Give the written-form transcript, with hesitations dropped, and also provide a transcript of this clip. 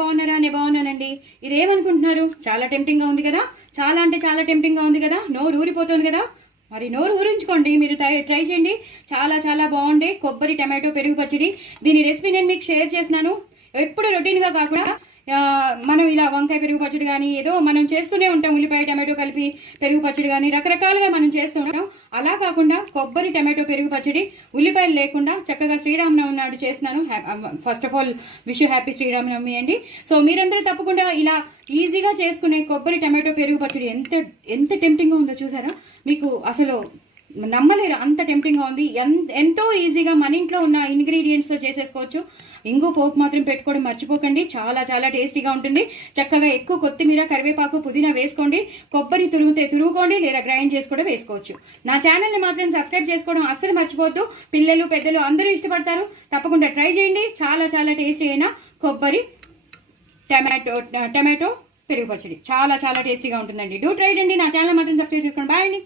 బాగున్నారా? నేను బాగున్నానండి. ఇదేమనుకుంటున్నారు? చాలా టెంప్టింగ్ గా ఉంది కదా, చాలా అంటే చాలా టెంప్టింగ్ గా ఉంది కదా, నోరు ఊరిపోతుంది కదా. మరి నోరు ఊరించుకోండి, మీరు ట్రై చేయండి. చాలా చాలా బాగుండే కొబ్బరి టమాటో పెరుగు పచ్చడి. దీని రెసిపీ నేను మీకు షేర్ చేస్తున్నాను. ఎప్పుడు రొటీన్ గా కాకుండా మనం ఇలా వంకాయ పెరుగు పచ్చడి కానీ ఏదో మనం చేస్తూనే ఉంటాం, ఉల్లిపాయ టమాటో కలిపి పెరుగు పచ్చడి కానీ రకరకాలుగా మనం చేస్తూ ఉంటాం. అలా కాకుండా కొబ్బరి టమాటో పెరుగు పచ్చడి ఉల్లిపాయలు లేకుండా చక్కగా శ్రీరామనవమి నాడు చేస్తున్నాను. First of all wish happy Sri Rama Navami అండి. సో మీరందరూ తప్పకుండా ఇలా ఈజీగా చేసుకునే కొబ్బరి టమాటో పెరుగు పచ్చడి ఎంత ఎంత టెంప్టింగ్గా ఉందో చూసారా? మీకు అసలు నమ్మలేరు, అంత టెంప్టింగ్గా ఉంది. ఎంతో ఈజీగా మన ఇంట్లో ఉన్న ఇంగ్రీడియంట్స్తో చేసేసుకోవచ్చు. ఇంగు పోపు మాత్రం పెట్టుకోవడం మర్చిపోకండి, చాలా చాలా టేస్టీగా ఉంటుంది. చక్కగా ఎక్కువ కొత్తిమీర, కరివేపాకు, పుదీనా వేసుకోండి. కొబ్బరి తురుముకోండి, లేదా గ్రైండ్ చేసి కూడా వేసుకోవచ్చు. నా ఛానల్ని మాత్రం సబ్స్క్రైబ్ చేసుకోవడం అస్సలు మర్చిపోవద్దు. పిల్లలు పెద్దలు అందరూ ఇష్టపడతారు. తప్పకుండా ట్రై చేయండి. చాలా చాలా టేస్టీ అయిన కొబ్బరి టమాటో పెరుగు పచ్చడి చాలా చాలా టేస్టీగా ఉంటుందండి. డూ ట్రై చేయండి. నా ఛానల్ మాత్రం సబ్స్క్రైబ్ చేసుకోండి. బాయ్ అండి.